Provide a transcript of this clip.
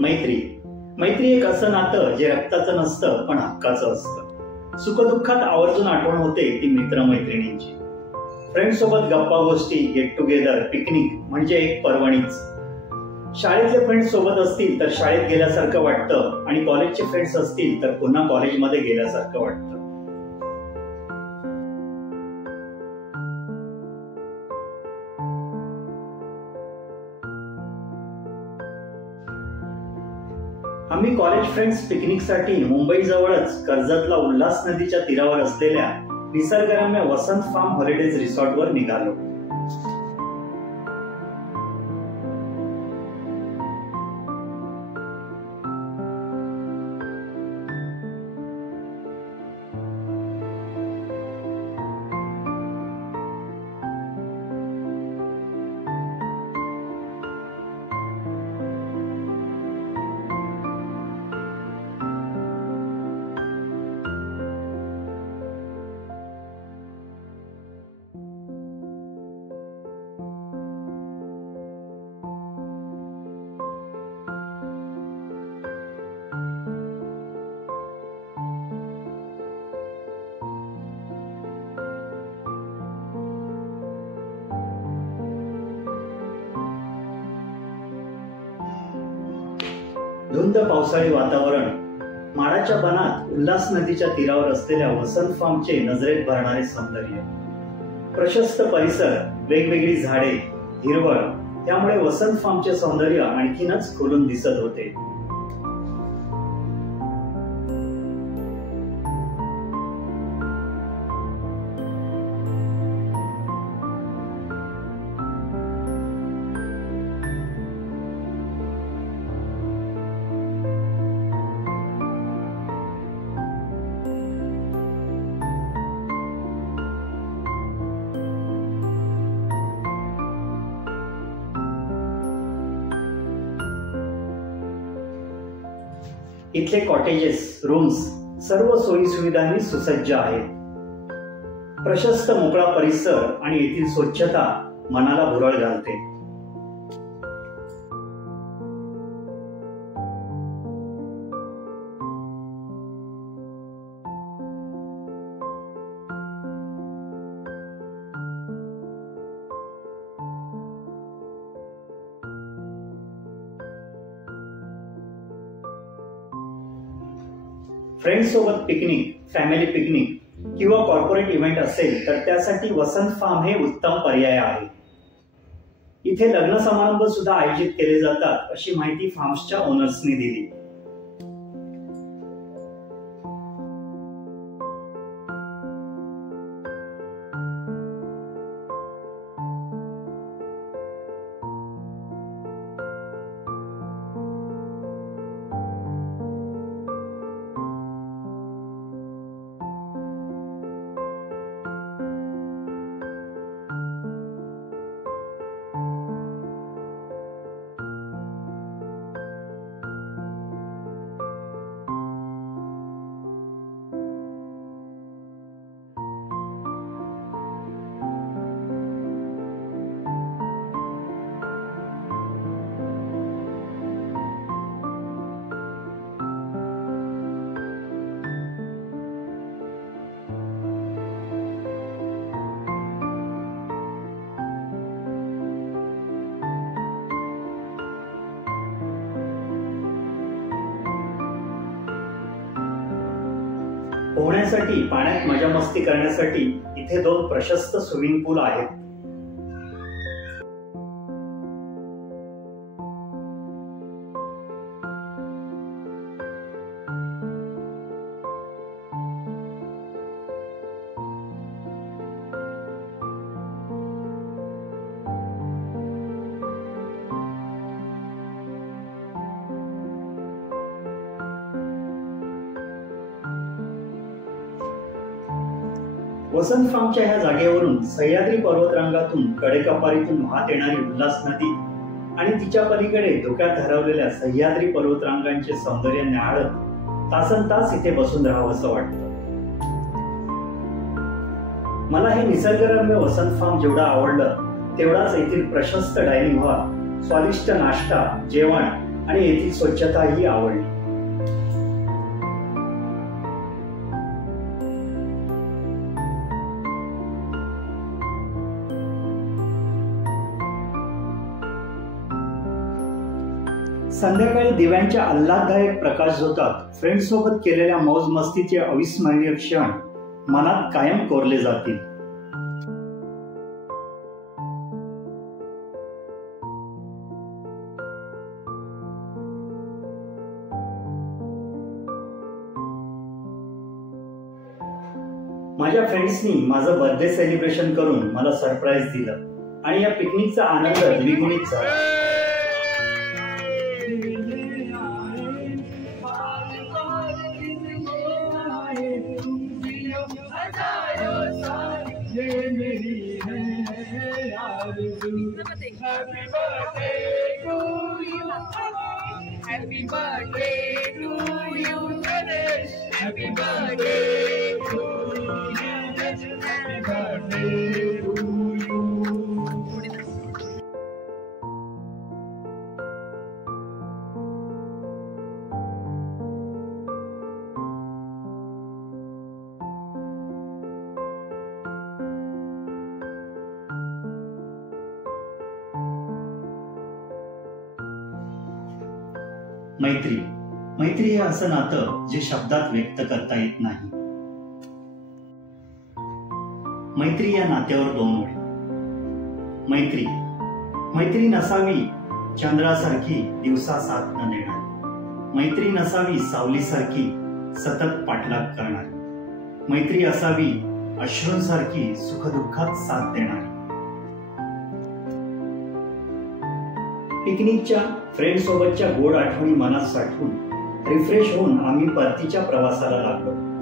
मैत्री मैत्री एक असं नातं जे रक्ताचं नसतं पण हक्काचं असतं. सुखदुःखात आवर्जून आठवण होते ती मित्रमैत्रिणींची. फ्रेंड सोबत गप्पा गोष्टी, गेट टुगेदर, पिकनिक म्हणजे एक पर्वणीच. शाळेतले फ्रेंड्स सोबत असतील तर शाळेत गेल्यासारखं वाटतं आणि कॉलेजचे फ्रेंड्स असतील तर पुन्हा कॉलेजमध्ये गेल्यासारखं वाटतं. आम्ही कॉलेज फ्रेंड्स पिकनिकसाठी मुंबई जवळच कर्जतला उल्हास नदीच्या तीरावर असलेल्या निसर्गरम्य वसंत फार्म हॉलिडेज रिसॉर्टवर निघालो. धुंद पावसाळी वातावरण, माडाच्या बनात उल्हास नदीच्या तीरावर असलेल्या वसंत फार्मचे नजरेत भरणारे सौंदर्य, प्रशस्त परिसर, वेगवेगळी झाडे, हिरवळ, त्यामुळे वसंत फार्मचे सौंदर्य आणखीनच खुलून दिसत होते. इथले कॉटेजेस, रूम्स सर्व सोयी सुविधांनी सुसज्ज आहेत. प्रशस्त मोकळा परिसर आणि येथील स्वच्छता मनाला भुरळ घालते. फ्रेंड्स सोबत पिकनिक, फॅमिली पिकनिक किंवा कॉर्पोरेट इव्हेंट असेल तर त्यासाठी वसंत फार्म हे उत्तम पर्याय आहे. इथे लग्न समारंभ सुद्धा आयोजित केले जातात अशी माहिती फार्म्सच्या ओनर्सनी दिली. पोहण्यासाठी, पाण्यात मजा मस्ती करण्यासाठी इथे 2 प्रशस्त स्विमिंग पूल आहेत. वसंत फार्मच्या ह्या जागेवरून सह्याद्री पर्वतरांगातून कडेकपारीतून वाहत येणारी उल्हास नदी आणि तिच्या पलीकडे धोक्यात हरवलेल्या सह्याद्री पर्वतरांगांचे सौंदर्य न्याहाळत तासनतास इथे बसून राहावंसं वाटतं. मला हे निसर्गरम्य वसंत फार्म जेवढं आवडलं तेवढाच येथील प्रशस्त डायनिंग हॉल, स्वादिष्ट नाश्ता, जेवण आणि येथील स्वच्छताही आवडली. संध्याकाळी दिव्यांच्या आल्हाददायक प्रकाश झोतात फ्रेंड्स सोबत केलेल्या मौज मस्तीचे अविस्मरणीय क्षण मनात कायम कोरले जातील. माझ्या फ्रेंड्सनी माझं बर्थडे सेलिब्रेशन करून मला सरप्राईज दिलं आणि या पिकनिकचा आनंद द्विगुणित झाला. Happy birthday to you, Ganesh. Happy birthday to you. Happy birthday to you. मैत्री मैत्री हे असं नातं जे शब्दात व्यक्त करता येत नाही. मैत्री या नात्यावर दोन ओळी. मैत्री मैत्री नसावी चंद्रासारखी दिवसा साथ न देणारी. मैत्री नसावी सावलीसारखी सतत पाठलाग करणारी. मैत्री असावी अश्रूंसारखी सुखदुःखात साथ देणारी. पिकनिकच्या फ्रेंड सोबतच्या गोड आठवणी मनात साठवून रिफ्रेश होऊन आम्ही परतीच्या प्रवासाला लागलो.